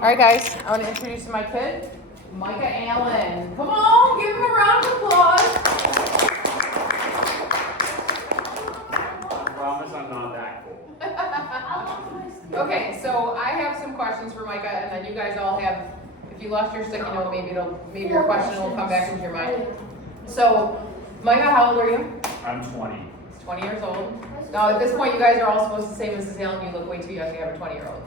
All right, guys, I want to introduce my kid, Micah Allen. Come on, give him a round of applause. I promise I'm not that cool. Okay, so I have some questions for Micah, and then you guys all have, if you lost your sticky note, maybe your question will come back into your mind. So, Micah, how old are you? I'm 20. He's 20 years old. Now, at this point, you guys are all supposed to say Mrs. Allen, you look way too young to have a 20-year-old.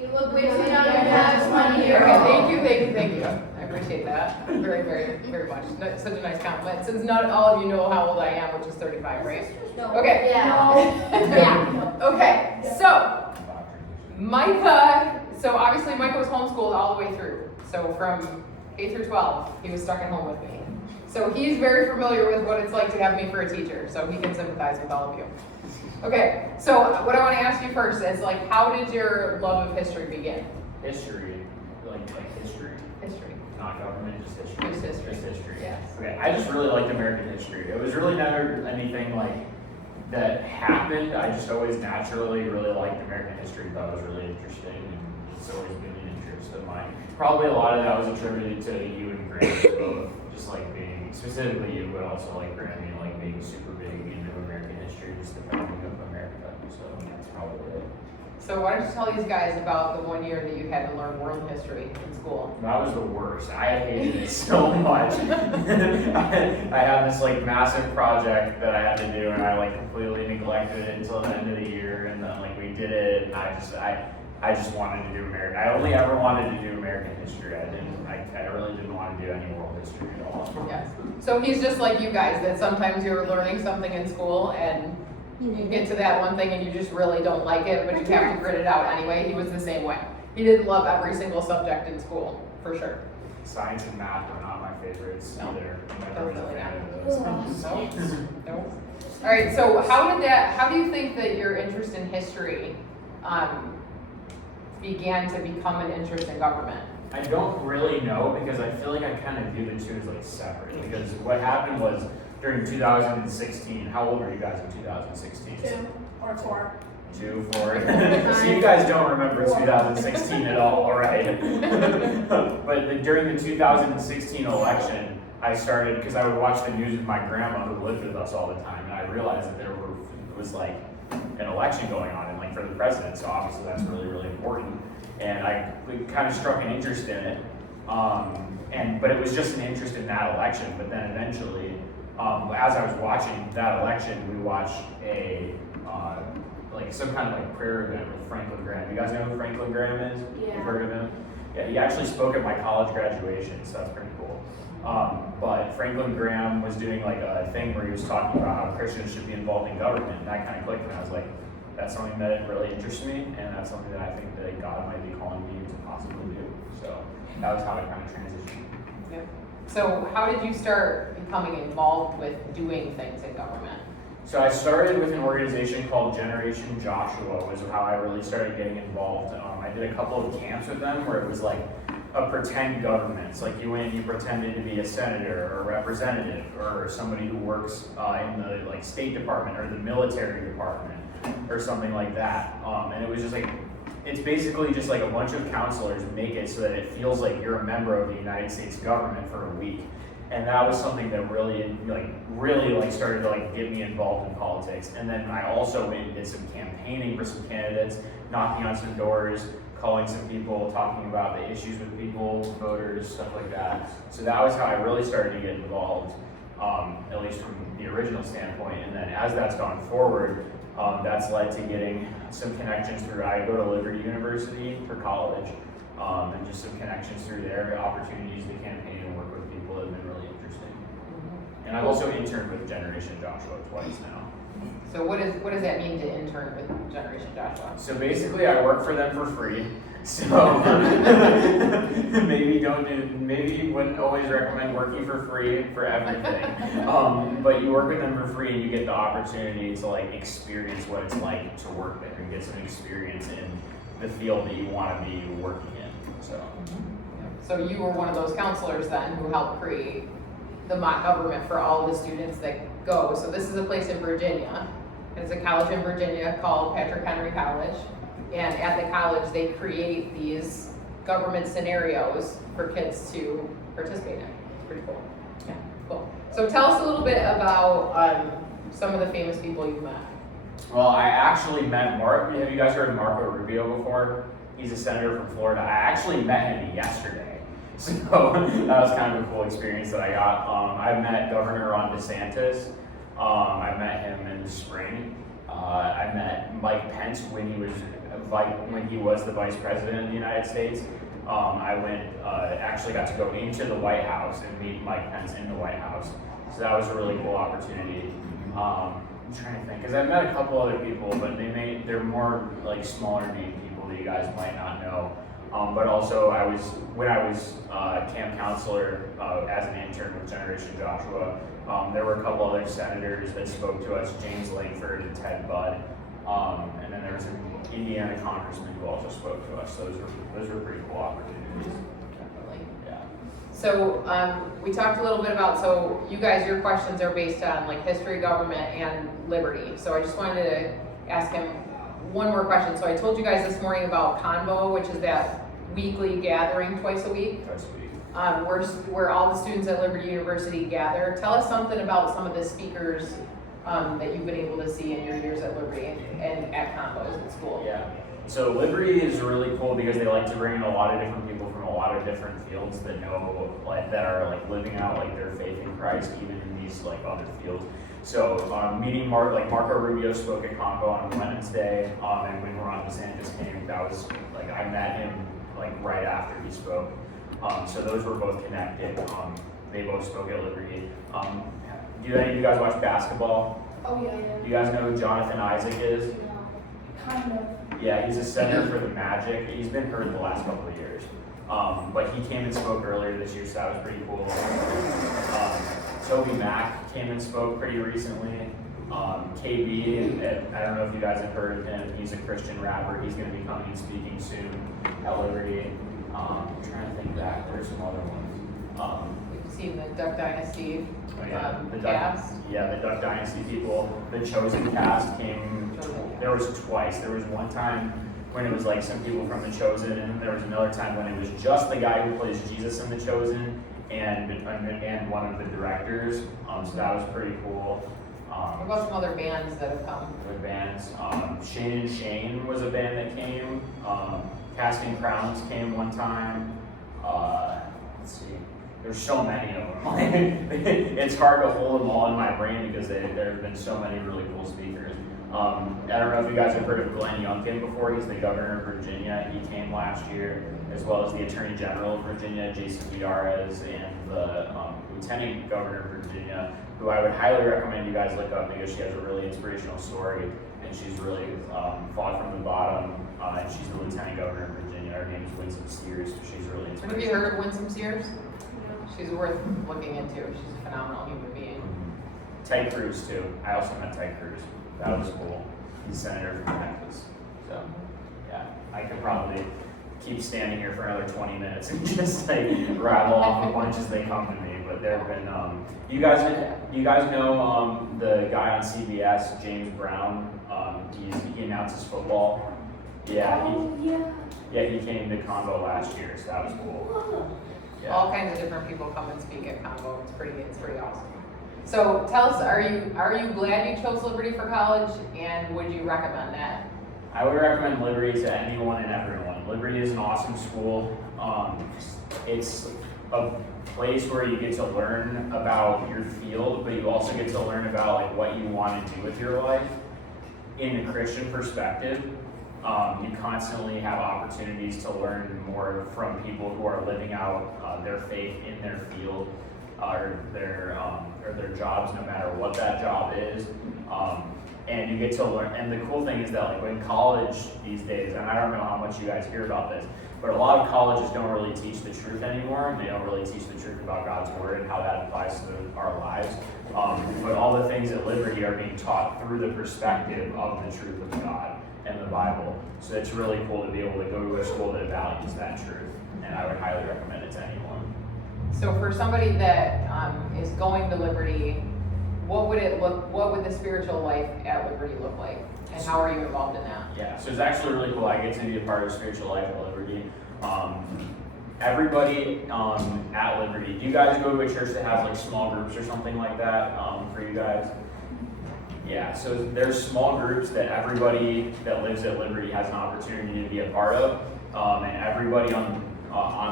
You look way too young to have a 20-year-old. Okay, thank you. I appreciate that very, very, very much. Such a nice compliment. Since not all of you know how old I am, which is 35, right? No. Okay. Yeah. Yeah. Okay, so Micah, so obviously Micah was homeschooled all the way through. So from K through 12, he was stuck at home with me. So he's very familiar with what it's like to have me for a teacher, so he can sympathize with all of you. Okay, so what I want to ask you first is, like, how did your love of history begin? History, like history. History. Not government, just history. Just history. Just history. Yes. Okay, I just really liked American history. It was really never anything like that happened. I just always naturally really liked American history. Thought it was really interesting, and it's always been an interest of mine. Probably a lot of that was attributed to you and Grant, both just like being, specifically you, but also like Grant, like being super big into American history, just the founding of America. So that's probably it. So why don't you tell these guys about the 1 year that you had to learn world history in school? That was the worst. I hated it so much. I had this like massive project that I had to do, and I like completely neglected it until the end of the year, and then like we did it, and I just wanted to do American. I only ever wanted to do American history. I really didn't want to do any world history at all. Yes. So he's just like you guys, that sometimes you're learning something in school and you get to that one thing and you just really don't like it, but you have to grit it out anyway. He was the same way. He didn't love every single subject in school, for sure. Science and math were not my favorites No. either. They're really not. No. All right, so how do you think that your interest in history began to become an interest in government? I don't really know, because I feel like I kind of view the two as like separate. Because what happened was during 2016. How old were you guys in 2016? 2 or 4. 2, 4. So you guys don't remember 2016 at all, right? But during the 2016 election, I started, because I would watch the news with my grandma who lived with us all the time, and I realized that there was like an election going on, and like for the president. So obviously that's really, really important. And I kind of struck an interest in it, but it was just an interest in that election. But then eventually, as I was watching that election, we watched like some kind of like prayer event with Franklin Graham. You guys know who Franklin Graham is? Yeah. You've heard of him? Yeah, he actually spoke at my college graduation, so that's pretty cool. But Franklin Graham was doing like a thing where he was talking about how Christians should be involved in government, and that kind of clicked, and I was like, that's something that really interests me, and that's something that I think that God might be calling me to possibly do. So that was how I kind of transitioned. Yeah. So how did you start becoming involved with doing things in government? So I started with an organization called Generation Joshua, was how I really started getting involved. I did a couple of camps with them where it was like a pretend government. It's like you went and you pretended to be a senator or a representative or somebody who works in the like State Department or the military department or something like that. And it was just like, it's basically just like a bunch of counselors make it so that it feels like you're a member of the United States government for a week. And that was something that really started to like get me involved in politics. And then I also went and did some campaigning for some candidates, knocking on some doors, calling some people, talking about the issues with people, voters, stuff like that. So that was how I really started to get involved, at least from the original standpoint. And then as that's gone forward, that's led to getting some connections through, I go to Liberty University for college, and just some connections through there, opportunities to campaign and work with people have been really interesting. And I've also interned with Generation Joshua twice now. So what does that mean to intern with Generation Joshua? So basically I work for them for free. So maybe you wouldn't always recommend working for free for everything. But you work with them for free and you get the opportunity to like experience what it's like to work there and get some experience in the field that you want to be working in. So you were one of those counselors then who helped create the mock government for all the students that go. So this is a place in Virginia. It's a college in Virginia called Patrick Henry College. And at the college, they create these government scenarios for kids to participate in. It's pretty cool. Yeah, cool. So tell us a little bit about some of the famous people you've met. Well, I actually met Mark. Have you guys heard of Marco Rubio before? He's a senator from Florida. I actually met him yesterday. So that was kind of a cool experience that I got. I met Governor Ron DeSantis. I met him in the spring. I met Mike Pence when he was the vice president of the United States. I actually got to go into the White House and meet Mike Pence in the White House. So that was a really cool opportunity. I'm trying to think, because I've met a couple other people, but they're more like smaller name people that you guys might not know. But also, when I was camp counselor as an intern with Generation Joshua, there were a couple other senators that spoke to us, James Langford and Ted Budd, and then there was an Indiana congressman who also spoke to us. So those were pretty cool opportunities. Definitely. Yeah. So we talked a little bit about, so you guys, your questions are based on like history, government, and liberty. So I just wanted to ask him one more question. So I told you guys this morning about Convo, which is that weekly gathering twice a week. That's sweet. Where all the students at Liberty University gather. Tell us something about some of the speakers that you've been able to see in your years at Liberty and at Convos at school. Yeah. So Liberty is really cool because they like to bring in a lot of different people from a lot of different fields that know, like, that are like living out like their faith in Christ, even in these like other fields. So meeting Marco Rubio spoke at Convo on Wednesday, and when Ron DeSantis came, that was like I met him like right after he spoke. So those were both connected. They both spoke at Liberty. Do any of you guys watch basketball? Oh, yeah. Do you guys know who Jonathan Isaac is? No. Kind of. Yeah, he's a center for the Magic. He's been hurt the last couple of years. But he came and spoke earlier this year, so that was pretty cool. Toby Mack came and spoke pretty recently. KB, I don't know if you guys have heard of him. He's a Christian rapper. He's going to be coming and speaking soon at Liberty. I'm trying to think back. There's some other ones. We've seen the Duck Dynasty the cast. The Duck Dynasty people. The Chosen cast came. There was twice. There was one time when it was like some people from The Chosen, and then there was another time when it was just the guy who plays Jesus in The Chosen and one of the directors. So that was pretty cool. What about some other bands that have come? Other bands. Shane and Shane was a band that came. Casting Crowns came one time. Let's see. There's so many of them. It's hard to hold them all in my brain because there have been so many really cool speakers. I don't know if you guys have heard of Glenn Youngkin before. He's the governor of Virginia. He came last year, as well as the Attorney General of Virginia, Jason Villara's, and the Lieutenant Governor of Virginia, who I would highly recommend you guys look up because she has a really inspirational story, and she's really fought from the bottom, and she's the Lieutenant Governor of Virginia. Her name is Winsome Sears. She's really inspirational. Have you heard of Winsome Sears? She's worth looking into. She's a phenomenal human being. Ted Cruz too. I also met Ted Cruz. That was cool. He's senator from Texas. So yeah, I could probably keep standing here for another 20 minutes and just like rattle off a bunch as they come to me. But there have been you guys know the guy on CBS, James Brown. He announces football. Yeah, he came to Convo last year, so that was cool. Yeah. All kinds of different people come and speak at Convo. It's pretty awesome. So tell us, are you glad you chose Liberty for college, and would you recommend that? I would recommend Liberty to anyone and everyone. Liberty is an awesome school. It's a place where you get to learn about your field, but you also get to learn about like what you want to do with your life in a Christian perspective. You constantly have opportunities to learn more from people who are living out their faith in their field or their jobs, no matter what that job is. And you get to learn. And the cool thing is that like in college these days, and I don't know how much you guys hear about this, but a lot of colleges don't really teach the truth anymore. They don't really teach the truth about God's word and how that applies to our lives. But all the things at Liberty are being taught through the perspective of the truth of God and the Bible. So it's really cool to be able to go to a school that values that truth. And I would highly recommend it to anyone. So for somebody that is going to Liberty, what would the spiritual life at Liberty look like? And how are you involved in that? Yeah, so it's actually really cool. I get to be a part of spiritual life at Liberty. everybody at Liberty, do you guys go to a church that has like small groups or something like that for you guys? Yeah, so there's small groups that everybody that lives at Liberty has an opportunity to be a part of, and everybody on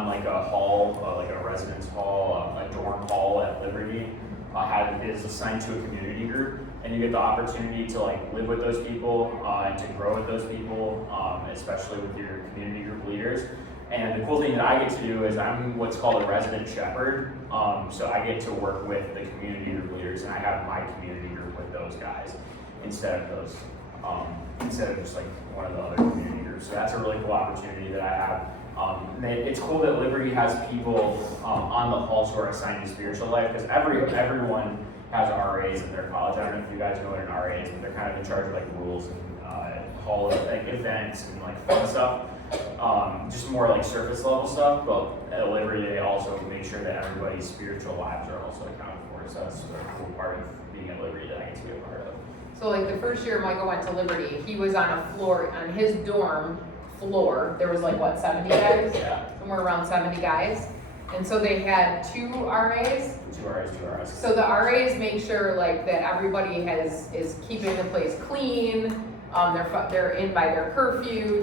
like a hall, like a residence hall, a dorm hall at Liberty, is assigned to a community group, and you get the opportunity to like live with those people and to grow with those people, especially with your community group leaders. And the cool thing that I get to do is I'm what's called a resident shepherd, so I get to work with the community group leaders, and I have my community group with those guys instead of just like one of the other community groups. So that's a really cool opportunity that I have. It's cool that Liberty has people on the halls who are assigned to spiritual life, because everyone has RAs in their college. I don't know if you guys know what an RA is, but they're kind of in charge of like rules and hall like events and like fun stuff. Just more like surface level stuff, but at Liberty they also make sure that everybody's spiritual lives are also accounted for. So that's a cool part of being at Liberty that I get to be a part of. So like the first year Michael went to Liberty, he was on a floor, on his dorm floor, there was like what, 70 guys? Yeah. Somewhere around 70 guys. And so they had 2 RAs. Two RAs. So the RAs make sure like that everybody is keeping the place clean. They're in by their curfew,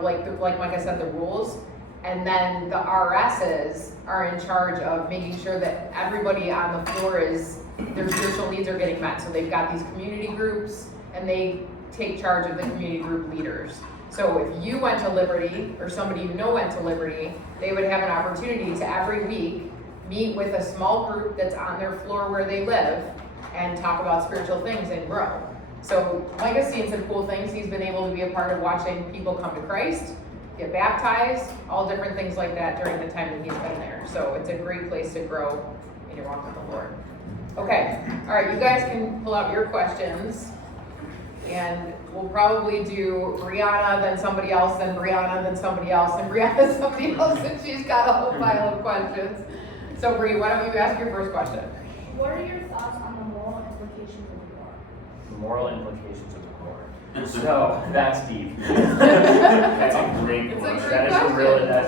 like Micah said, the rules. And then the RSs are in charge of making sure that everybody on the floor their spiritual needs are getting met. So they've got these community groups, and they take charge of the community group leaders. So if you went to Liberty, or somebody you know went to Liberty, they would have an opportunity to every week meet with a small group that's on their floor where they live and talk about spiritual things and grow. So Micah's seen some cool things. He's been able to be a part of watching people come to Christ, get baptized, all different things like that during the time that he's been there. So it's a great place to grow in your walk with the Lord. Okay, all right, you guys can pull out your questions. And we'll probably do Brianna, then somebody else, then Brianna, then somebody else, and Brianna, somebody else, and she's got a whole pile of questions. So Bri, why don't you ask your first question? What are your thoughts on the moral implications of war? The moral implications of the war. So that's deep. That's a great question. That's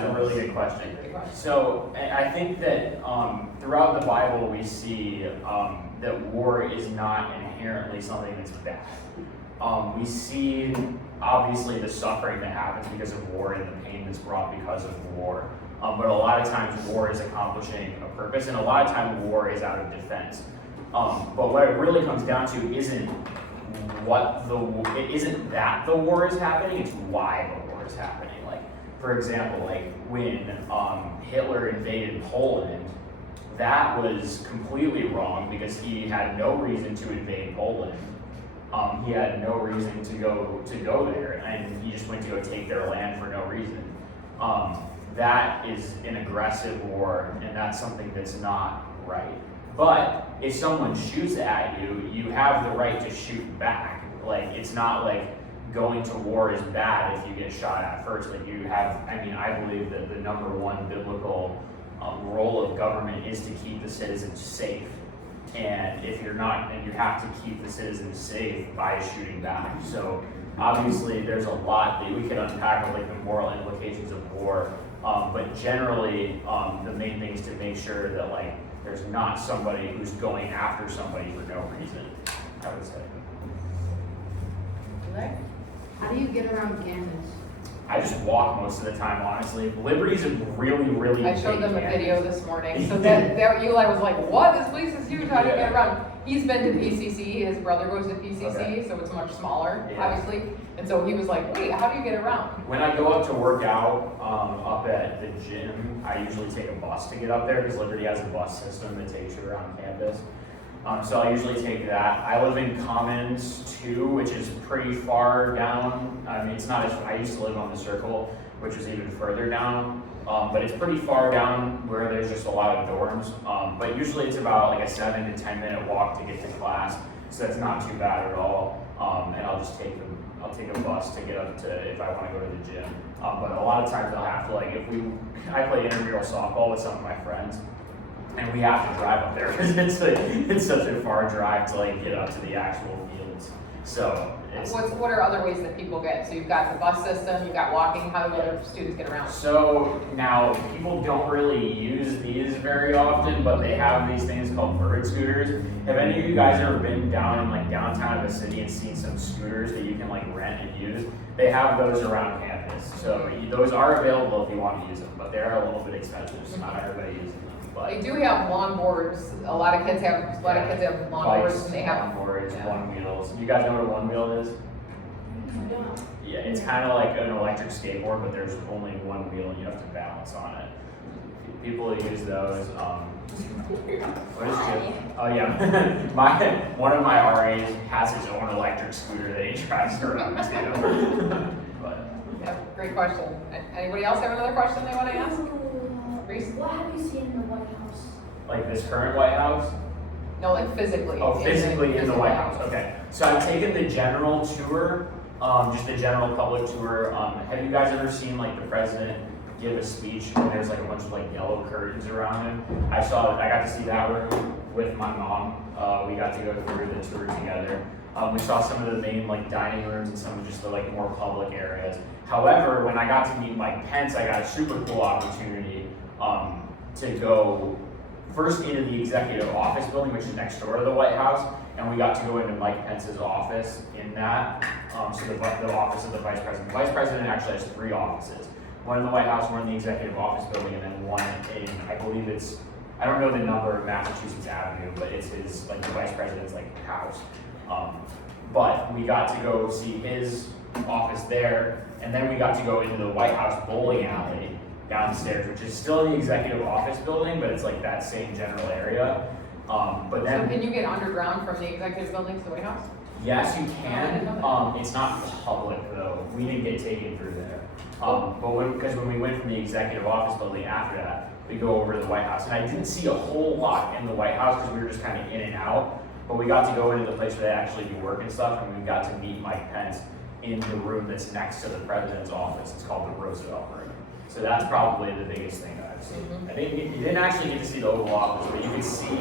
a really good question. So I think that throughout the Bible we see that war is not inherently something that's bad. We see obviously the suffering that happens because of war and the pain that's brought because of war. But a lot of times war is accomplishing a purpose, and a lot of times war is out of defense. But what it really comes down to isn't that the war is happening, it's why the war is happening. Like, for example, like when Hitler invaded Poland, that was completely wrong because he had no reason to invade Poland. He had no reason to go there, and he just went to go take their land for no reason. That is an aggressive war, and that's something that's not right. But if someone shoots at you, you have the right to shoot back. Like, it's not like going to war is bad if you get shot at first. Like, I believe that the number one biblical role of government is to keep the citizens safe. And if you're not, then you have to keep the citizens safe by shooting back. So obviously there's a lot that we could unpack with like the moral implications of war. But generally, the main thing is to make sure that like there's not somebody who's going after somebody for no reason, I would say. How do you get around Kansas? I just walk most of the time, honestly. Liberty's a really, really I showed big them a campus. video this morning. So that Eli was like, what? This place is huge. How do you get around? He's been to PCC. His brother goes to PCC, Okay. so it's much smaller, Yeah. obviously. And so he was like, wait, how do you get around? When I go up to work out up at the gym, I usually take a bus to get up there because Liberty has a bus system that takes you around campus. So I usually take that. I live in Commons 2, which is pretty far down. I mean, it's not as, I used to live on the Circle, which is even further down. But it's pretty far down where there's just a lot of dorms. But usually it's about like a 7 to 10 minute walk to get to class. So that's not too bad at all. And I'll just take a bus to get up to if I want to go to the gym. But a lot of times I'll have to like, I play intramural softball with some of my friends. And we have to drive up there because it's such a far drive to like get up to the actual fields. So What are other ways that people get? So you've got the bus system, you've got walking, how do other students get around? So now people don't really use these very often, but they have these things called bird scooters. Have any of you guys ever been down in like downtown of a city and seen some scooters that you can like rent and use? They have those around campus. So those are available if you want to use them, but they are a little bit expensive, so not everybody uses them. But They do have longboards. A lot of kids have longboards bikes, and they have. longboards, yeah. one wheels. You guys know what a one wheel is? Yeah, it's kind of like an electric skateboard, but there's only one wheel and you have to balance on it. People that use those, what is it? Oh yeah, one of my RAs has his own electric scooter that he drives around too. But Yeah, great question. Anybody else have another question they want to ask? Reese? What have you seen in the White House? like this current White House, No, like physically. oh, physically in the physical White House, okay. So I've taken the general tour, just the general public tour. Have you guys ever seen like the president give a speech and there's like a bunch of like yellow curtains around him? I got to see that room with my mom. We got to go through the tour together. We saw some of the main like dining rooms and some of just the like more public areas. However, when I got to meet Mike Pence, I got a super cool opportunity to go first into the executive office building, which is next door to the White House, and we got to go into Mike Pence's office in that. So the office of the vice president. The vice president actually has 3 offices. One in the White House, one in the executive office building, and then one in, I believe it's, I don't know the number of Massachusetts Avenue, but it's his, like the vice president's like house. But we got to go see his office there, and then we got to go into the White House bowling alley downstairs, which is still in the executive office building, but it's like that same general area. But So then, can you get underground from the executive building to the White House? yes, you can. It's not public though. We didn't get taken through there. But because when we went from the executive office building after that, we go over to the White House, and I didn't see a whole lot in the White House because we were just kind of in and out. But we got to go into the place where they actually do work and stuff, and we got to meet Mike Pence in the room that's next to the president's office. It's called the Roosevelt Room. So that's probably the biggest thing that I've seen. Mhm. I think you didn't actually get to see the Oval Office, but you could see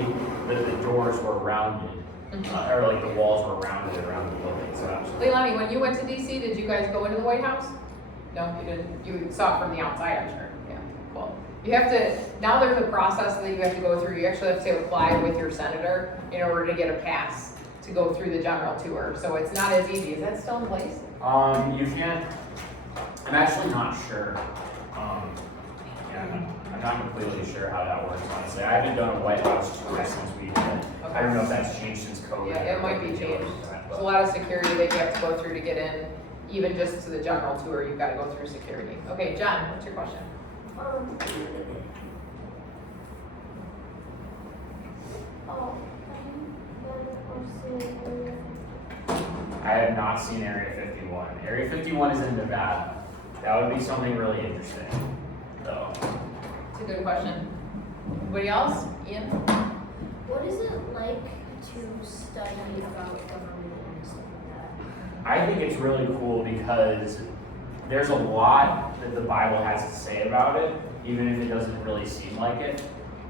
that the doors were rounded, or like the walls were rounded around the building. So that was Leilani, when you went to DC, did you guys go into the White House? No, you didn't. You saw it from the outside, I'm sure. Yeah, cool. You have to, now there's a process that you have to go through. You actually have to apply with your senator in order to get a pass to go through the general tour. So it's not as easy. Is that still in place? You can't, I'm actually not sure. Yeah, I'm not completely sure how that works, honestly. I haven't done a White House tour since we did. I don't know if that's changed since COVID. Yeah, it or might what be the deal changed. is with that, There's but- a lot of security that you have to go through to get in. Even just to the general tour, you've got to go through security. Okay, John, what's your question? I have not seen Area 51. Area 51 is in Nevada. That would be something really interesting, though. It's a good question. Anybody else? Ian? What is it like to study about government and stuff like that? I think it's really cool because there's a lot that the Bible has to say about it, even if it doesn't really seem like it.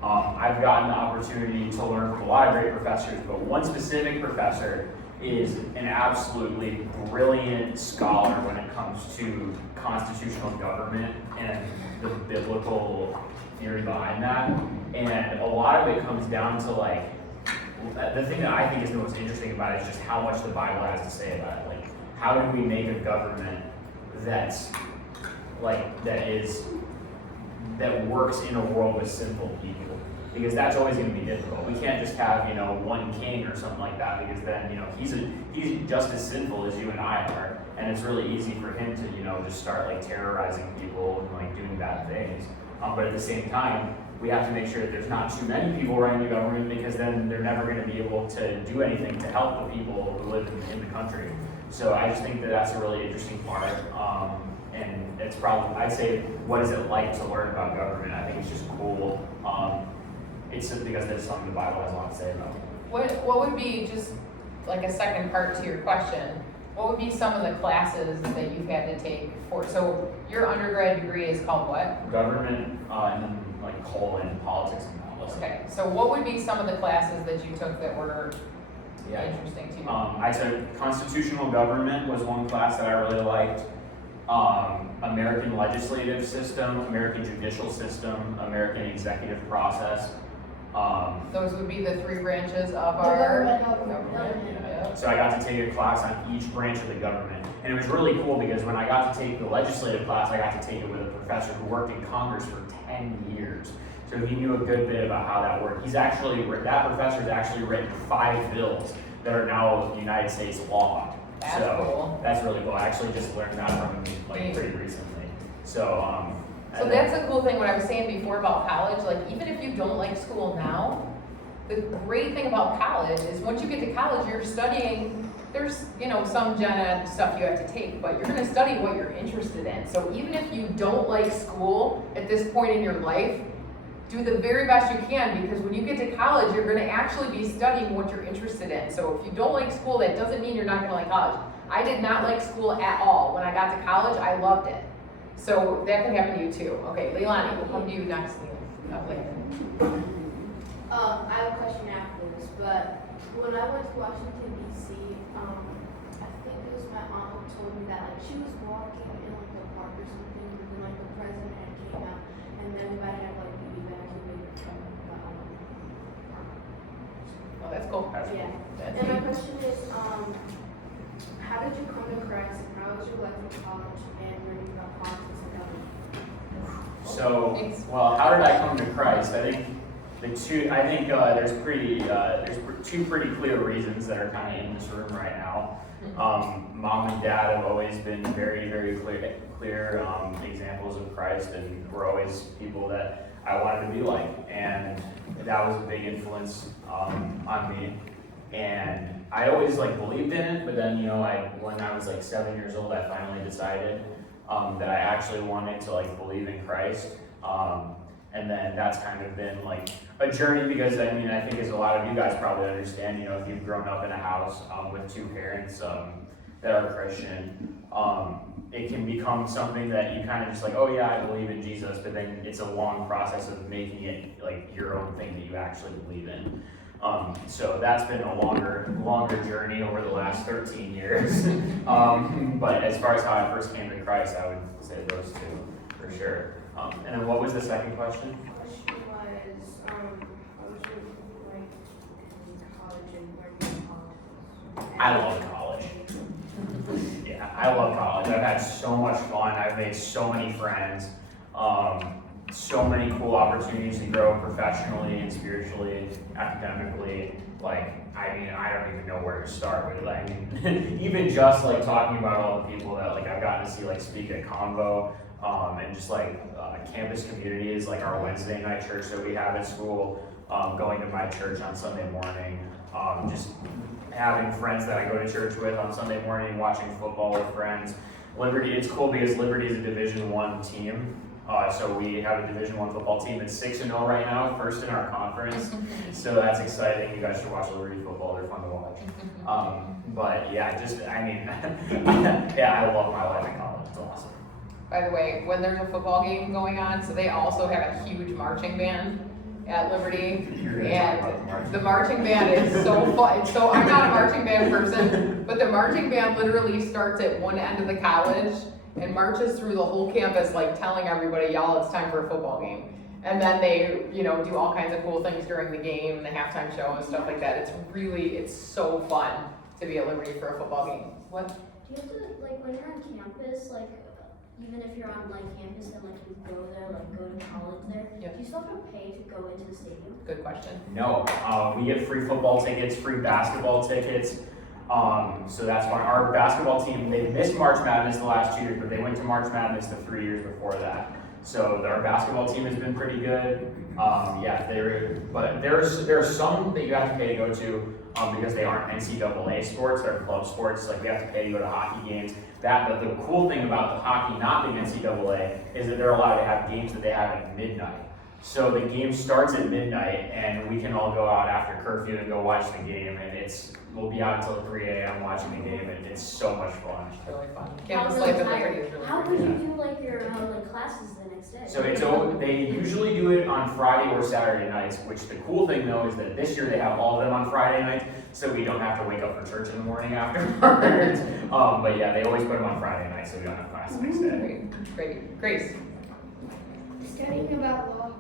I've gotten the opportunity to learn from a lot of great professors, but one specific professor is an absolutely brilliant scholar when it comes to constitutional government and the biblical theory behind that. And a lot of it comes down to like, the thing that I think is the most interesting about it is just how much the Bible has to say about it. Like, how do we make a government that's like, that works in a world with sinful people? Because that's always going to be difficult. We can't just have, one king or something like that, because then, he's just as sinful as you and I are, and it's really easy for him to, just start like terrorizing people and like doing bad things. But at the same time, we have to make sure that there's not too many people running the government, because then they're never going to be able to do anything to help the people who live in the country. So I just think that that's a really interesting part. And it's probably, I'd say, what is it like to learn about government? I think it's just cool. It's just because there's something the Bible has a lot to say about. What would be, just like a second part to your question, what would be some of the classes that you've had to take for, so your undergrad degree is called what? Government, and then like politics and policy. Okay, so what would be some of the classes that you took that were Yeah, interesting too. I took constitutional government was one class that I really liked. American legislative system, American judicial system, American executive process. Those would be the 3 branches of The our government. Yeah. So I got to take a class on each branch of the government. And it was really cool because when I got to take the legislative class, I got to take it with a professor who worked in Congress for 10 years. So he knew a good bit about how that worked. That professor's actually written 5 bills that are now United States law. That's so cool. That's really cool. I actually just learned that from him like pretty recently. So That's a cool thing, what I was saying before about college, like even if you don't like school now, the great thing about college is once you get to college, you're studying, there's, some gen ed stuff you have to take, but you're gonna study what you're interested in. So even if you don't like school at this point in your life, do the very best you can, because when you get to college, you're gonna actually be studying what you're interested in. So if you don't like school, that doesn't mean you're not gonna like college. I did not like school at all. When I got to college, I loved it. So that can happen to you too. Okay, Leilani, we'll come to you next. I have a question after this, but when I went to Washington DC, I think it was my aunt who told me that like she was walking in like the park or something, and then like the president came out, and then we might have like the evacuated from the park. Oh, that's cool. Yeah. That's And my neat. question is, how did you come to Christ, and how was your life in college and learning about politics and government? So, Thanks. well, how did I come to Christ? I think there's 2 pretty clear reasons that are kind of in this room right now. Mom and dad have always been very, very clear examples of Christ, and were always people that I wanted to be like, and that was a big influence on me. And I always believed in it, but then when I was 7 years old, I finally decided that I actually wanted to believe in Christ. And then that's kind of been a journey, because I think as a lot of you guys probably understand, if you've grown up in a house with 2 parents that are Christian, it can become something that you kind of just oh yeah, I believe in Jesus, but then it's a long process of making it your own thing that you actually believe in. So that's been a longer journey over the last 13 years. But as far as how I first came to Christ, I would say those 2 for sure. And then what was the second question? The question was, how was your life in college and learning politics? I love college. Yeah, I love college. I've had so much fun. I've made so many friends. So many cool opportunities to grow professionally and spiritually, academically. I don't even know where to start with it. Even just talking about all the people that I've gotten to see speak at Convo, and just campus communities, our Wednesday night church that we have at school, going to my church on Sunday morning, just having friends that I go to church with on Sunday morning, watching football with friends. Liberty, it's cool because Liberty is a Division I team. So we have a Division I football team that's 6-0 right now, first in our conference. So that's exciting. You guys should watch Liberty football; they're fun to watch. But yeah, I love my life in college. It's awesome. By the way, when there's a football game going on, so they also have a huge marching band at Liberty, and the marching band is so fun. So I'm not a marching band person, but the marching band literally starts at one end of the college and marches through the whole campus, telling everybody, y'all, it's time for a football game. And then they, do all kinds of cool things during the game, the halftime show and stuff like that. It's so fun to be at Liberty for a football game. What? Do you have to, when you're on campus, even if you're on, campus and, you go there, go to college there, Yeah. do you still have to pay to go into the stadium? Good question. No, we get free football tickets, free basketball tickets. So that's fine. Our basketball team, they missed March Madness the last 2 years, but they went to March Madness the 3 years before that. So our basketball team has been pretty good. But there are some that you have to pay to go to because they aren't NCAA sports, they're club sports. We have to pay to go to hockey games. But the cool thing about the hockey not being NCAA is that they're allowed to have games that they have at midnight. So the game starts at midnight, and we can all go out after curfew and go watch the game, and we'll be out until 3 a.m. watching the game, and it's so much fun. It's really fun. How Campus really life at tired. Liberty is really How fun. could you do your classes the next day? So they usually do it it on Friday or Saturday nights, which the cool thing though is that this year they have all of them on Friday nights, so we don't have to wake up for church in the morning afterwards. But yeah, they always put them on Friday nights, so we don't have class the next day. Great. Grace? Studying about law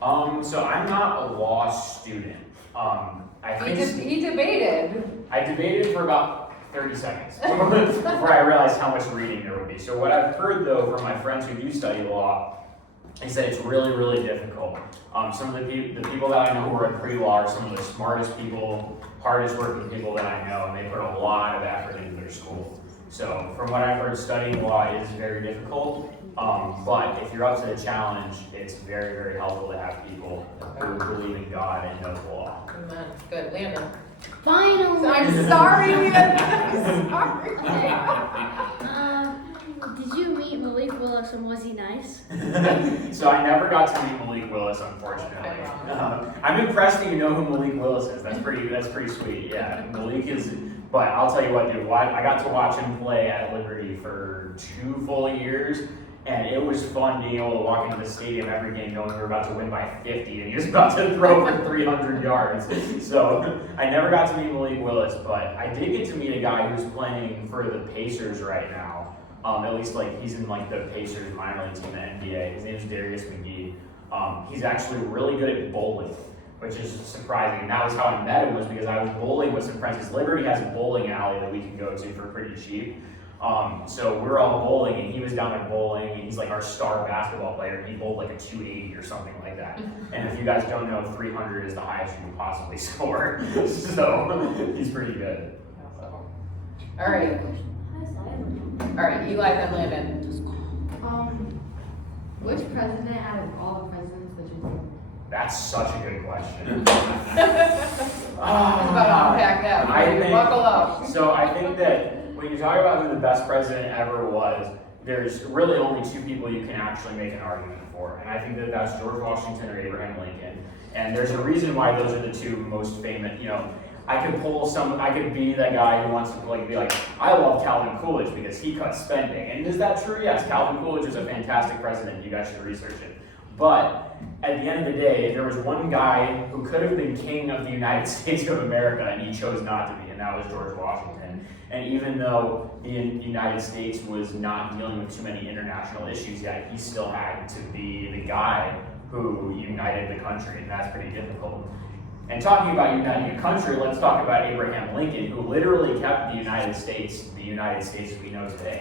hard. So I'm not a law student. I think He debated. I debated for about 30 seconds before I realized how much reading there would be. So what I've heard though from my friends who do study law is that it's really, really difficult. Some of the people that I know who are at pre-law are some of the smartest people, hardest working people that I know, and they put a lot of effort into their school. So from what I've heard, studying law is very difficult, but if you're up to the challenge, it's very, very helpful to have people who believe in God and know the law. Amen. Good. Landon? Finally. I'm sorry, Landon. I'm sorry. Did you meet Malik Willis and was he nice? So I never got to meet Malik Willis, unfortunately. I'm impressed that you know who Malik Willis is. That's pretty sweet. Yeah, Malik is. But I'll tell you what, dude. I got to watch him play at Liberty for 2 full years, and it was fun being able to walk into the stadium every game knowing we were about to win by 50, and he was about to throw for 300 yards. So I never got to meet Malik Willis, but I did get to meet a guy who's playing for the Pacers right now. At least like he's in like the Pacers minor league team in the NBA. His name's Darius McGee. He's actually really good at bowling, which is surprising. And that was how I met him, was because I was bowling with some friends. Because Liberty has a bowling alley that we can go to for pretty cheap. So we were all bowling, and he was down there bowling, and he's like our star basketball player. He bowled like a 280 or something like that. And if you guys don't know, 300 is the highest you can possibly score. So he's pretty good. All right. All right, Eli, then Landon. Which president out of all the presidents would you think? That's such a good question. It's about to unpack that. I think- Buckle up. So I think that when you talk about who the best president ever was, there's really only 2 people you can actually make an argument for. And I think that that's George Washington or Abraham Lincoln. And there's a reason why those are the 2 most famous, I could be that guy who wants to be like, I love Calvin Coolidge because he cut spending. And is that true? Yes, Calvin Coolidge was a fantastic president. You guys should research it. But at the end of the day, there was one guy who could have been king of the United States of America, and he chose not to be, and that was George Washington. And even though the United States was not dealing with too many international issues yet, he still had to be the guy who united the country, and that's pretty difficult. And talking about uniting a country, let's talk about Abraham Lincoln, who literally kept the United States as we know today.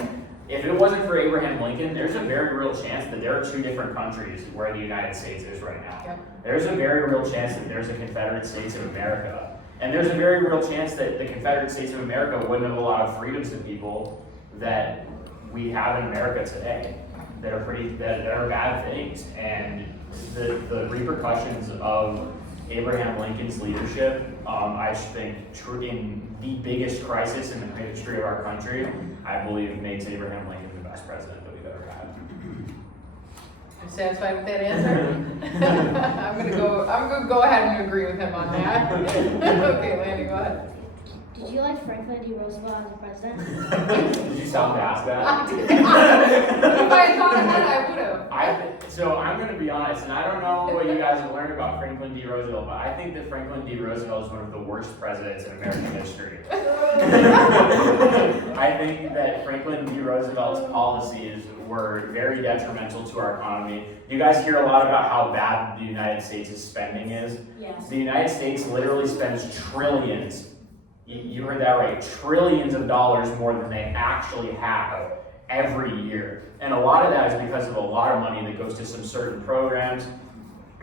If it wasn't for Abraham Lincoln, there's a very real chance that there are 2 different countries where the United States is right now. Yep. There's a very real chance that there's a Confederate States of America. And there's a very real chance that the Confederate States of America wouldn't have allowed freedoms to people that we have in America today that are bad things. And the repercussions of Abraham Lincoln's leadership, I think in the biggest crisis in the history of our country, I believe makes Abraham Lincoln the best president that we've ever had. You satisfied with that answer? I'm gonna go ahead and agree with him on that. Okay, Landon, go ahead. Did you like Franklin D. Roosevelt as a president? Did you stop to ask that? I did not. If I had thought of that, I would have. So I'm going to be honest, and I don't know what you guys have learned about Franklin D. Roosevelt, but I think that Franklin D. Roosevelt is one of the worst presidents in American history. I think that Franklin D. Roosevelt's policies were very detrimental to our economy. You guys hear a lot about how bad the United States' spending is. Yes. The United States literally spends trillions. You heard that right, trillions of dollars more than they actually have every year. And a lot of that is because of a lot of money that goes to some certain programs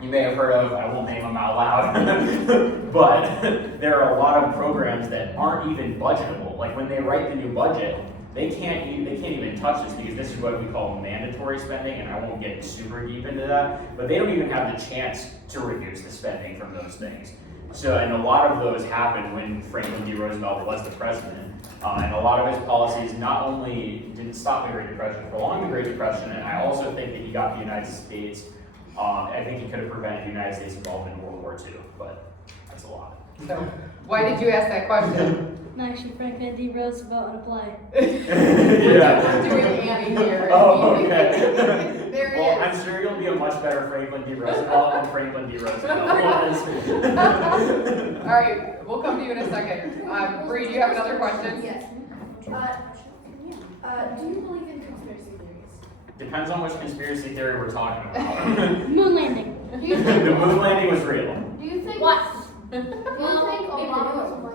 you may have heard of. I won't name them out loud. But there are a lot of programs that aren't even budgetable. Like when they write the new budget, they can't even touch this because this is what we call mandatory spending, and I won't get super deep into that, but they don't even have the chance to reduce the spending from those things. So, and a lot of those happened when Franklin D. Roosevelt was the president. And a lot of his policies not only didn't stop the Great Depression, prolonged the Great Depression, and I also think that he got the United States, I think he could have prevented the United States involvement in World War II, but that's a lot. So, why did you ask that question? Actually, Franklin D. Roosevelt in a play. Yeah. We're doing Annie here. Oh, okay. There he Well, is. I'm sure you'll be a much better Franklin D. Roosevelt than Franklin D. Roosevelt was. All right, we'll come to you in a second. Bree, do you have another question? Yes. Do you believe in conspiracy theories? Depends on which conspiracy theory we're talking about. Moon landing. Do you The think? moon landing was real. Do you think? What? Do you think Obama was a white?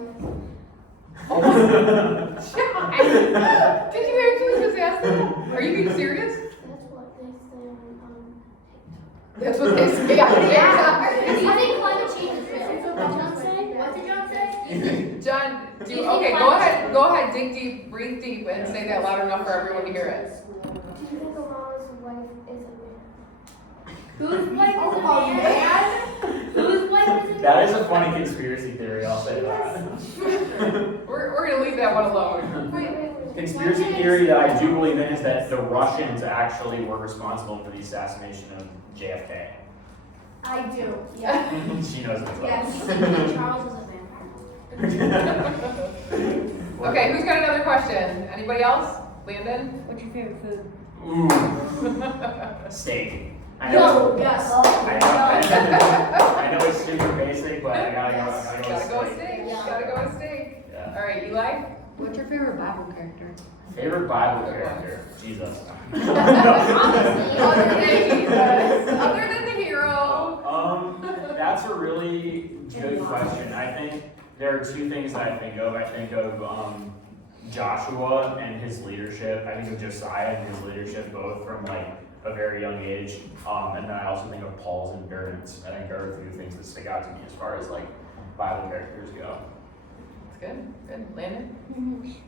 Did you actually just ask that? Are you being serious? That's what they say That's what they say on on Yeah. TikTok. Do you think climate change is real? What did John say? John, Do you think okay, climate go ahead, dig deep, breathe deep, and say that loud enough for everyone to hear it. Do you think Obama's wife is a man? Whose wife is a Oh, man? Whose wife is a man? That is a funny conspiracy theory, I'll say that. We're gonna leave that one alone. Wait. Conspiracy theory that I do believe in is that the Russians actually were responsible for the assassination of JFK. I do. Yeah. She knows what's Yeah. up. You think that Charles is a vampire? Okay, who's got another question? Anybody else? Landon? What's your favorite food? Ooh, steak. I know. Yes. I know it's super basic, but I gotta go. Gotta go with with steak. steak. Yeah. Gotta go with steak. Yeah. All right, Eli? What's your favorite Bible character? Favorite Bible character? Jesus. Other than Jesus. Other than the hero. That's a really good question. I think there are two things that I think of. I think of Joshua and his leadership. I think of Josiah and his leadership, both from like a very young age. And then I also think of Paul's endurance. I think there are a few things that stick out to me as far as like Bible characters go. Good, good. Landon?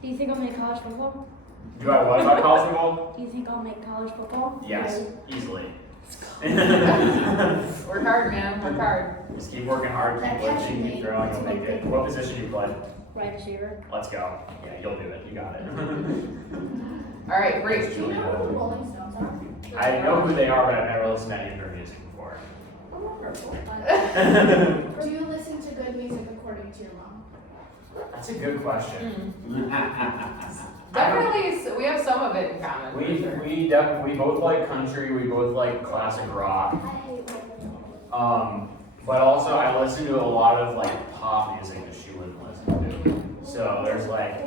Do you think I'll make college football? Do I what about college football? Do you think I'll make college football? Yes, easily. Work hard, man. Work hard. Just keep working hard, keep lifting, keep throwing, you'll make it. What position do you play? Right receiver. Let's go. Yeah, you'll do it. You got it. All right, great. Do you know who the Rolling Stones are? I know who they are, but I've never listened to any of their music before. Do you listen to good music according to your mom? That's a good question. Definitely, we have some of it in common. We both like country. We both like classic rock. I hate women. But also I listen to a lot of like pop music that she wouldn't listen to. So there's like,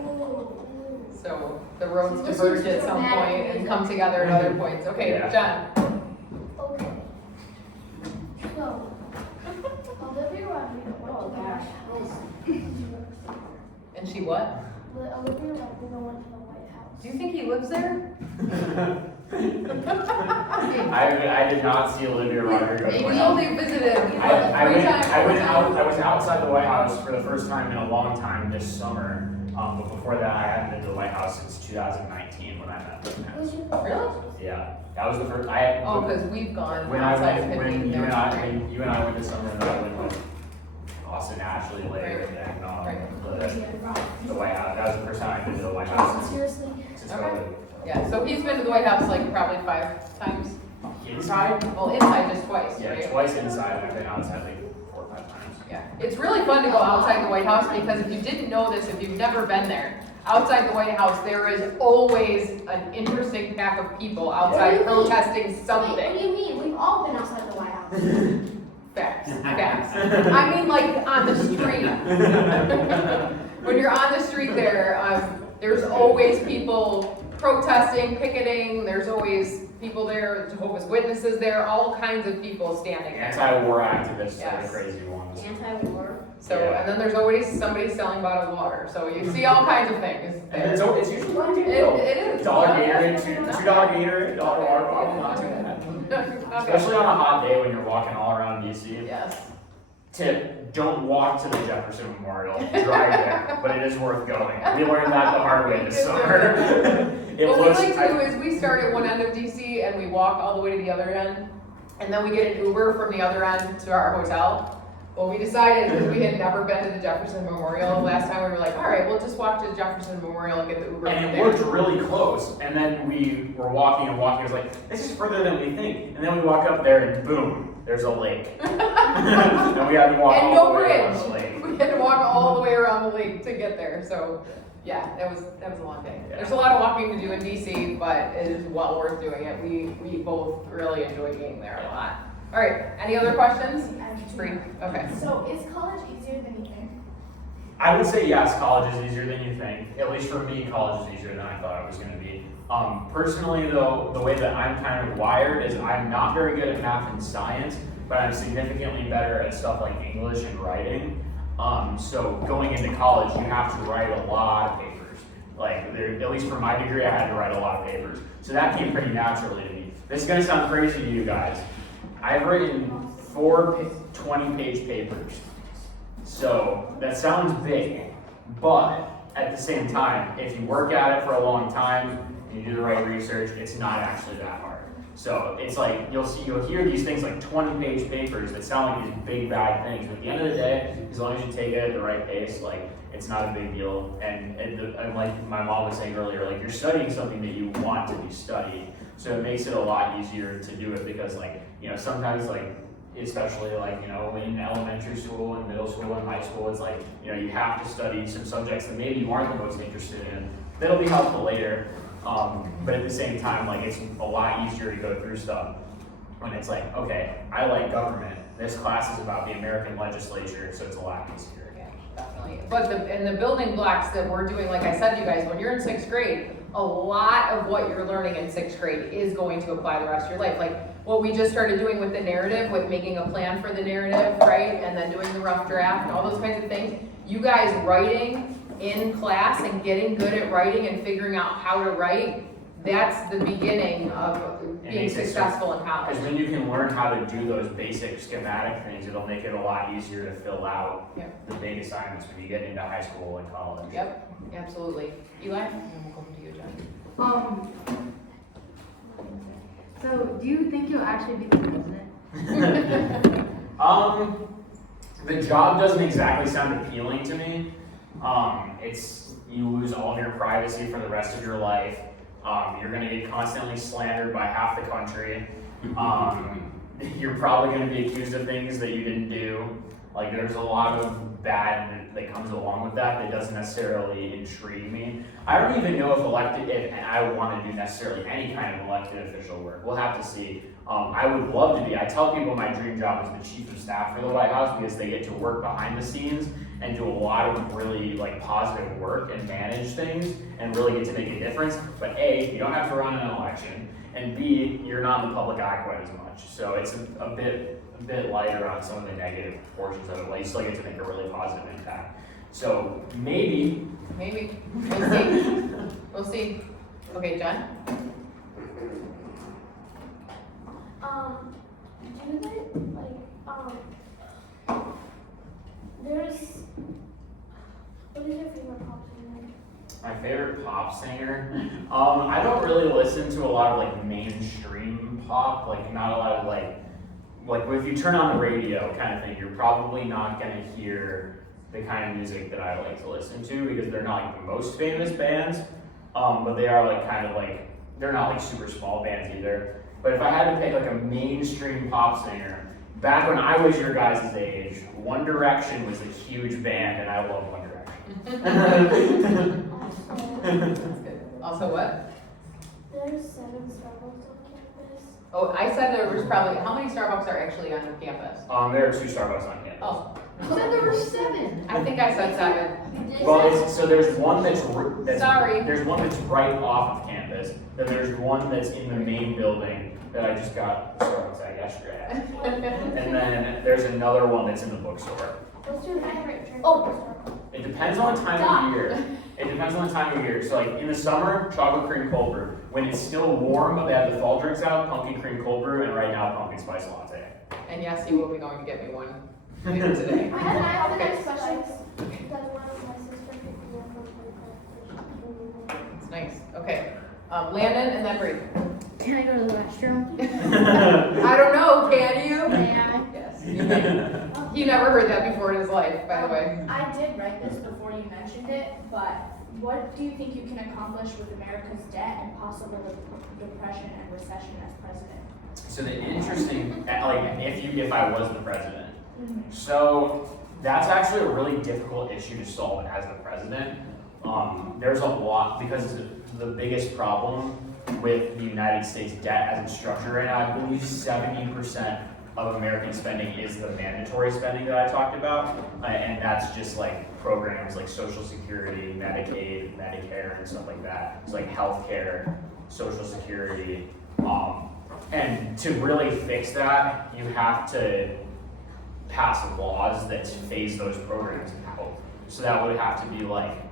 So the roads Listen diverge to at some dramatic point and music. come together at other points. Okay, Yeah. John. Okay. So, Olivia Rodrigo went to the White House. And she what? Olivia Rodrigo went to the White House. Do you think he lives there? I did not see Olivia Rodrigo. We only visited I three times. I was outside the White House for the first time in a long time this summer. But before that, I hadn't been to the White House since 2019 when I met them. Really? Yeah, that was the first. Oh, because we've gone When I outside went, of when Pittsburgh you and there. I went this summer, and I went with Austin Ashley later, and the White House. That was the first time I've been to the White House Seriously? since Okay. COVID. Yeah, so he's been to the White House like probably 5 times. Inside? Well, inside just twice, Yeah, right? twice inside. I've been outside like 4 or 5 times. Yeah, it's really fun to go outside the White House because if you didn't know this, if you've never been there, outside the White House, there is always an interesting pack of people outside What do you mean? protesting Wait, what something. do you mean? We've all been outside the White House. Facts, facts. I mean like on the street. When you're on the street there, there's always people protesting, picketing, there's always people there, Jehovah's Witnesses there, all kinds of people standing there. Anti-war activists are the Yes. crazy ones. Anti-war. So, Yeah. and then there's always somebody selling bottled water, so you see all kinds of things And there. it's usually not a big deal. It is. Dollar Yeah. Gatorade, $2 Gatorade, $1 water bottle, not too bad. Especially on a hot day when you're walking all around DC. Yes. Tip, don't walk to the Jefferson Memorial, drive there, but it is worth going. We learned that the hard way this summer. It What we looks, like to do is we start at one end of DC and we walk all the way to the other end, and then we get an Uber from the other end to our hotel. Well, we decided, because we had never been to the Jefferson Memorial, last time we were like, all right, we'll just walk to the Jefferson Memorial and get the Uber from and it there. looked really close, and then we were walking and walking, it was like, this is further than we think. And then we walk up there and boom, there's a lake. And we had to walk And all no the way bridge. around the lake. We We had to walk all the way around the lake to get there, so yeah, that was a long day. Yeah. There's a lot of walking to do in DC, but it is well worth doing it. We both really enjoy being there a lot. All right, any other questions? Free. Okay. So is college easier than you think? I would say yes, college is easier than you think. At least for me, college is easier than I thought it was going to be. Personally, though, the way that I'm kind of wired is I'm not very good at math and science, but I'm significantly better at stuff like English and writing. So going into college, you have to write a lot of papers. Like, at least for my degree, I had to write a lot of papers. So that came pretty naturally to me. This is going to sound crazy to you guys. I've written 4 20-page papers. So that sounds big, but at the same time, if you work at it for a long time and you do the right research, it's not actually that hard. So it's like you'll hear these things like 20-page papers that sound like these big bad things, but at the end of the day, as long as you take it at the right pace, like it's not a big deal. And like my mom was saying earlier, like you're studying something that you want to be studied, so it makes it a lot easier to do it because like sometimes like especially like in elementary school and middle school and high school, it's like you have to study some subjects that maybe you aren't the most interested in. That'll be helpful later. But at the same time, like it's a lot easier to go through stuff when it's like, okay, I like government. This class is about the American legislature, so it's a lot easier. Yeah, definitely. But the building blocks that we're doing, like I said to you guys, when you're in 6th grade, a lot of what you're learning in 6th grade is going to apply the rest of your life. Like what we just started doing with the narrative, with making a plan for the narrative, right? And then doing the rough draft and all those kinds of things. You guys writing in class and getting good at writing and figuring out how to write, that's the beginning of being successful in college. Because when you can learn how to do those basic schematic things, it'll make it a lot easier to fill out the big assignments when you get into high school and college. Yep, absolutely. Eli? And then we'll go to you, John. So do you think you'll actually be the president? The job doesn't exactly sound appealing to me. You lose all of your privacy for the rest of your life. You're going to get constantly slandered by half the country. You're probably going to be accused of things that you didn't do. Like there's a lot of bad that comes along with that doesn't necessarily intrigue me. I don't even know if I want to do necessarily any kind of elected official work. We'll have to see. I would love to be. I tell people my dream job is the chief of staff for the White House because they get to work behind the scenes and do a lot of really like positive work and manage things and really get to make a difference. But A, you don't have to run an election, and B, you're not in the public eye quite as much. So it's a bit lighter on some of the negative portions of it. Like you still get to make a really positive impact. So maybe. We'll see. We'll see. Okay, John? Do they, what is your favorite pop singer? My favorite pop singer? I don't really listen to a lot of like mainstream pop, like not a lot of like if you turn on the radio kind of thing, you're probably not gonna hear the kind of music that I like to listen to because they're not like the most famous bands, but they are like kind of like, they're not like super small bands either. But if I had to pick like a mainstream pop singer, back when I was your guys' age, One Direction was a huge band and I love One Direction. That's good. Also what? There's 7 Starbucks on campus. Oh, I said there was probably, how many Starbucks are actually on campus? There are 2 Starbucks on campus. Oh, I said there were 7. I think I said 7. Well, so there's one that's Sorry. There's one that's right off of campus. Then there's one that's in the main building that I just got Starbucks at yesterday. And then there's another one that's in the bookstore. What's your favorite drink? Oh. It depends on the time of year. It depends on the time of year. So like in the summer, chocolate cream cold brew. When it's still warm, they have the fall drinks out, pumpkin cream cold brew, and right now pumpkin spice latte. And yes, you will be going to get me one later today. I have the Okay. next question. That one of my sister picked me up on It's nice. Okay. Landon and then Bree. Can I go to the restroom? I don't know, can you? Yeah. Yes. You may. He never heard that before in his life, by the way. I did write this before you mentioned it, but what do you think you can accomplish with America's debt and possible depression and recession as president? So the interesting, like if I was the president. So That's actually a really difficult issue to solve as the president. There's a lot, because the biggest problem with the United States debt as it's structured right now, I believe 70% of American spending is the mandatory spending that I talked about, and that's just like programs like Social Security, Medicaid, Medicare, and stuff like that. It's like healthcare, Social Security, and to really fix that, you have to pass laws that phase those programs out. So that would have to be like,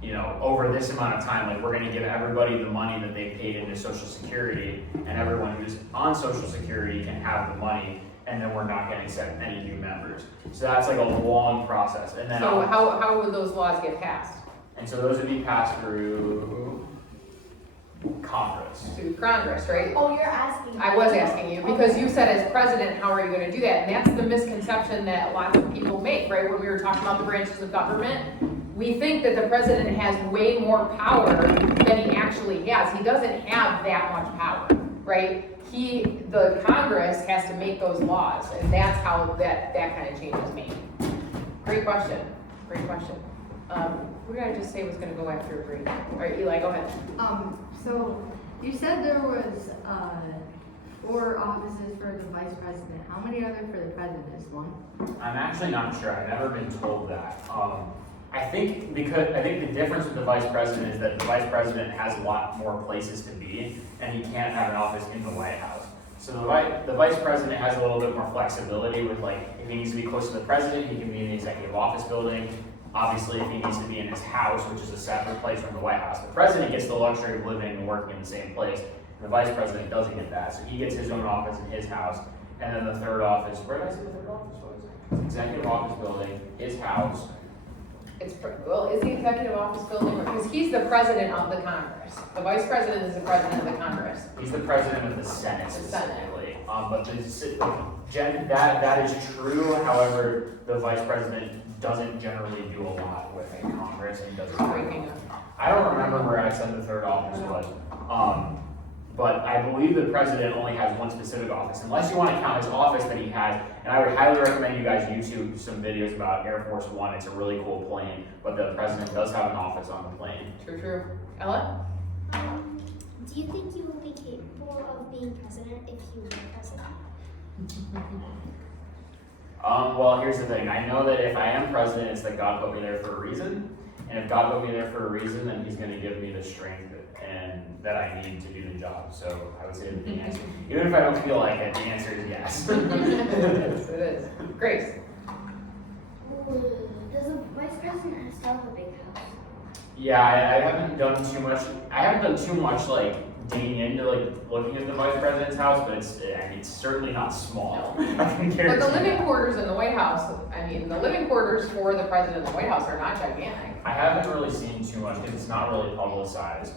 you know, over this amount of time, like we're gonna give everybody the money that they paid into Social Security, and everyone who's on Social Security can have the money, and then we're not gonna accept any new members. So that's like a long process, and then. So how would those laws get passed? And so those would be passed through Congress. To Congress, right? Oh, you're asking. I was asking you, because you said as president, how are you gonna do that? And that's the misconception that lots of people make, right? When we were talking about the branches of government, we think that the president has way more power than he actually has. He doesn't have that much power, right? The Congress has to make those laws, and that's how that kind of change is made. Great question, great question. Who did I just say was gonna go after Bree? All right, Eli, go ahead. So you said there was 4 offices for the vice president. How many are there for the president? Is one? I'm actually not sure. I've never been told that. I think the difference with the vice president is that the vice president has a lot more places to be, and he can't have an office in the White House. So the vice president has a little bit more flexibility with, like, if he needs to be close to the president, he can be in the executive office building. Obviously, if he needs to be in his house, which is a separate place from the White House, the president gets the luxury of living and working in the same place. And the vice president doesn't get that, so he gets his own office in his house. And then the third office, where did I say the third office was? Executive office building, his house. Is the executive office building, because he's the president of the Congress. The vice president is the president of the Congress. He's the president of the Senate The Senate. specifically. But that is true. However, the vice president doesn't generally do a lot with Congress and doesn't. I don't remember where I said the third office was. But I believe the president only has one specific office, unless you want to count his office that he has. And I would highly recommend you guys YouTube some videos about Air Force One. It's a really cool plane, but the president does have an office on the plane. True. Ella? Do you think you will be capable of being president if you were president? Well, here's the thing. I know that if I am president, it's that God put me there for a reason. And if God put me there for a reason, then he's going to give me the strength and that I need to do the job. So I would say that the answer, even if I don't feel like it, the answer is yes. It is. Grace? Does the vice president still have a big house? Yeah, I haven't done too much. I haven't done too much like digging into like looking at the vice president's house, but it's certainly not small. I can guarantee. But the living that. quarters in the White House, the living quarters for the president of the White House are not gigantic. I haven't really seen too much because it's not really publicized.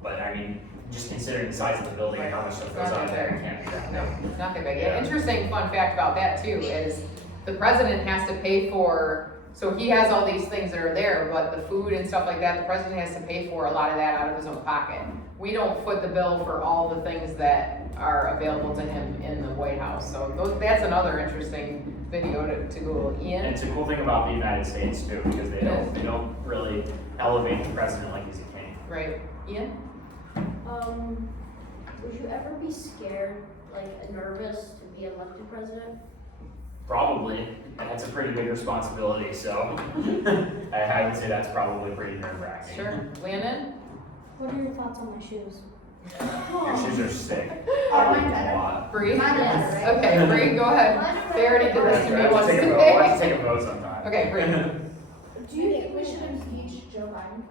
But I mean, just considering the size of the building and how much stuff goes on there, it can't be that. No, not that big. Yeah. Interesting fun fact about that too is the president has to pay for, so he has all these things that are there, but the food and stuff like that, the president has to pay for a lot of that out of his own pocket. We don't foot the bill for all the things that are available to him in the White House. So that's another interesting video to Google. Ian? And it's a cool thing about the United States too, because they don't really elevate the president like he's a king. Right. Ian? Would you ever be scared, like nervous to be elected president? Probably, and that's a pretty big responsibility, so I would say that's probably pretty nerve-wracking. Sure. Landon? What are your thoughts on my shoes? Your shoes are sick. Are mine A better? lot. Bree? Mine is better, right? Okay, Bree, go ahead. They already did this to me Let's once take a vote. today. Let's take a vote sometime. Okay, Bree. Do you think we should impeach Joe Biden?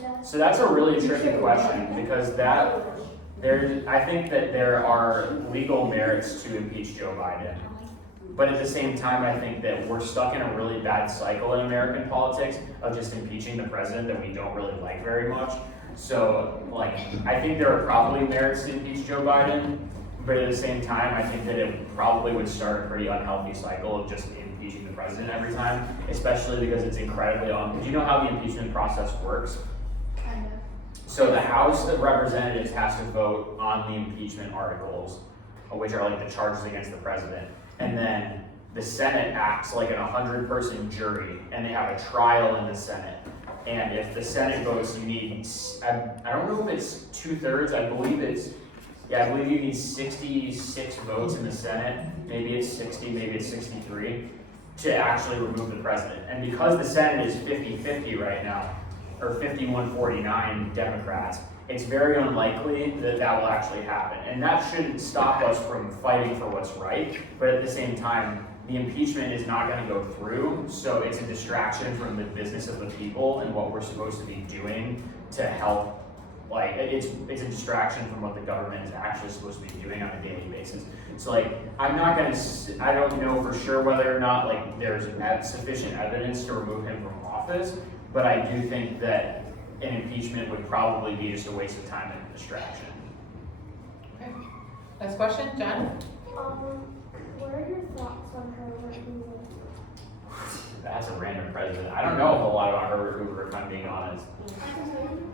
Yeah. So that's a really tricky question because I think that there are legal merits to impeach Joe Biden. But at the same time, I think that we're stuck in a really bad cycle in American politics of just impeaching the president that we don't really like very much. So, like, I think there are probably merits to impeach Joe Biden, but at the same time, I think that it probably would start a pretty unhealthy cycle of just impeaching the president every time, especially because it's incredibly do you know how the impeachment process works? Kind of. So the House of Representatives has to vote on the impeachment articles, which are like the charges against the president. And then the Senate acts like an 100-person jury, and they have a trial in the Senate. And if the Senate votes, you need, I don't know if it's 2/3, I believe you need 66 votes in the Senate, maybe it's 60, maybe it's 63, to actually remove the president. And because the Senate is 50-50 right now, or 51-49 Democrats, it's very unlikely that that will actually happen. And that shouldn't stop us from fighting for what's right, but at the same time, the impeachment is not going to go through, so it's a distraction from the business of the people and what we're supposed to be doing to help. Like, it's a distraction from what the government is actually supposed to be doing on a daily basis. So like, I don't know for sure whether or not like there's sufficient evidence to remove him from office, but I do think that an impeachment would probably be just a waste of time and a distraction. Okay. Next question, John? What are your thoughts on Herbert Hoover? That's a random president. I don't know a whole lot about Herbert Hoover, if I'm being honest. I can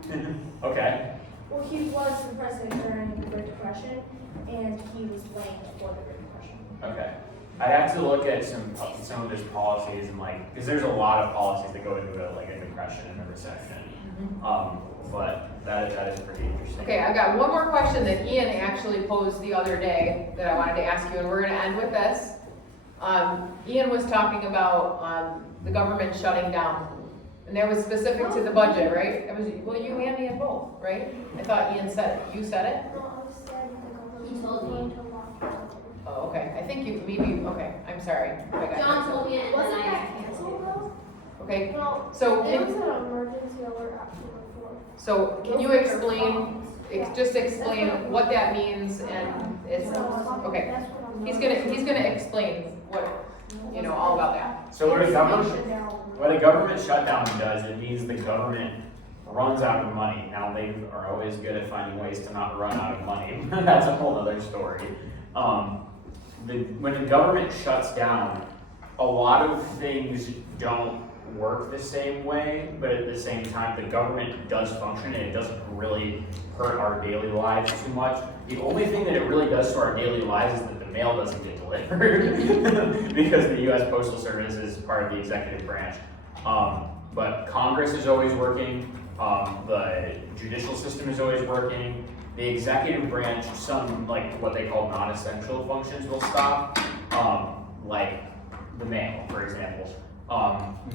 tell you. Okay. Well, he was the president during the Great Depression, and he was blamed for the Great Depression. Okay. I have to look at some of his policies and like, because there's a lot of policies that go into it, like a depression and a recession. But that is pretty interesting. Okay, I've got one more question that Ian actually posed the other day that I wanted to ask you, and we're gonna end with this. Ian was talking about the government shutting down, and that was specific to the budget, right? It was, well, you and me and both, right? I thought Ian said it. You said it? No, I said the government He told was me. going to lock down. Oh, okay. I think you maybe. Okay, I'm sorry. I got John mixed up. told me it, and Wasn't then I that canceled. canceled Okay, though? No, so it was an emergency alert actually before. so can you explain? Just explain what that means, and it's okay. That's what I'm. He's gonna explain what all about that. So what a government shutdown does, it means the government runs out of money. Now they are always good at finding ways to not run out of money. That's a whole other story. When the government shuts down, a lot of things don't work the same way, but at the same time, the government does function and it doesn't really hurt our daily lives too much. The only thing that it really does to our daily lives is that the mail doesn't get delivered because the U.S. Postal Service is part of the executive branch. But Congress is always working, the judicial system is always working, the executive branch, some like what they call non-essential functions will stop, like the mail, for example.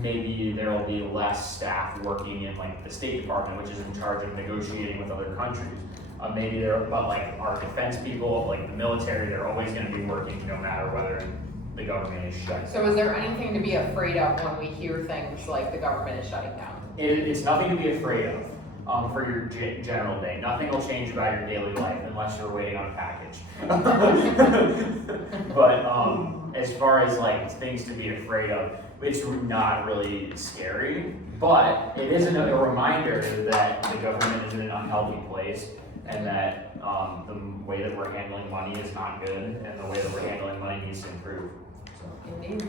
Maybe there will be less staff working in like the State Department, which is in charge of negotiating with other countries. But like our defense people, like the military, they're always going to be working no matter whether the government is shut down. So is there anything to be afraid of when we hear things like the government is shutting down? It's nothing to be afraid of for your general day. Nothing will change about your daily life unless you're waiting on a package. But as far as like things to be afraid of, it's not really scary. But it is a reminder that the government is in an unhealthy place, and that the way that we're handling money is not good, and the way that we're handling money needs to improve. So. Indeed.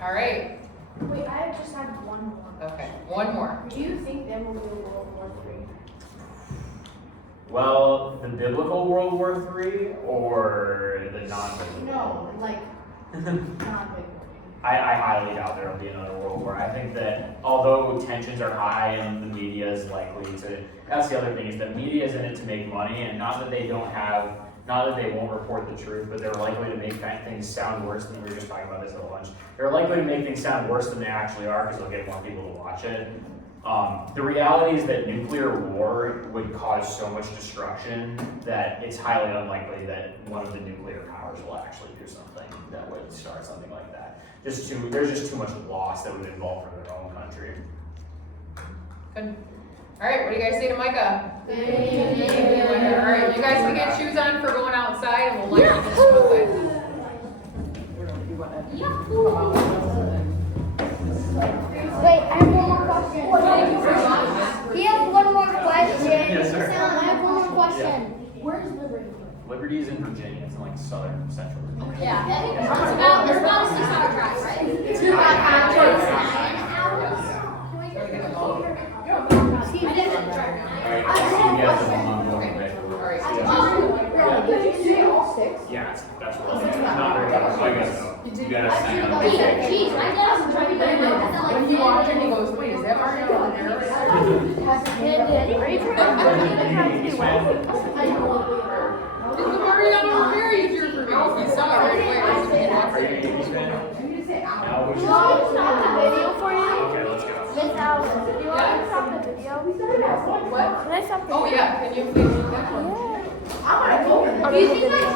All right. Wait, I just had one more. Okay. One more. Do you think there will be a World War III? Well, the biblical World War III or the non-biblical? No, like not big. I highly doubt there will be another World War. I think that although tensions are high and the media is likely to, that's the other thing, is that media is in it to make money, and not that they won't report the truth, but they're likely to make things sound worse than, we were just talking about this at lunch, they're likely to make things sound worse than they actually are because they'll get more people to watch it. The reality is that nuclear war would cause so much destruction that it's highly unlikely that one of the nuclear powers will actually do something that would start something like that. There's just too much loss that would involve for their own country. Good. All right. What do you guys say to Micah? Thank you. All right. You guys can get shoes on for going outside, and we'll let you just go outside. Wait, I have one more question. He has one more question. Yes, sir. I have one more question. Where's Liberty? Liberty is in Virginia. It's in like southern central Virginia. Yeah, it's about a 6-hour drive, right? It's Two about hours. 9 hours. Excuse me. Alright, I'll see you guys in a month. Okay. All right. Yeah. Did you say all 6? Yeah, it's that's really not very good. I guess so. You gotta stand up. Jeez, my dad was driving When he walked in, he goes, wait, is that Mario on there? It's the Mariano Perry here for me. You saw it right away. Are you a Yankees fan? No, which is okay, let's go. Miss Alice, do you want me to stop the video? What? Can I stop the Oh, video? yeah, can you please do that one? Yeah. Do you think that's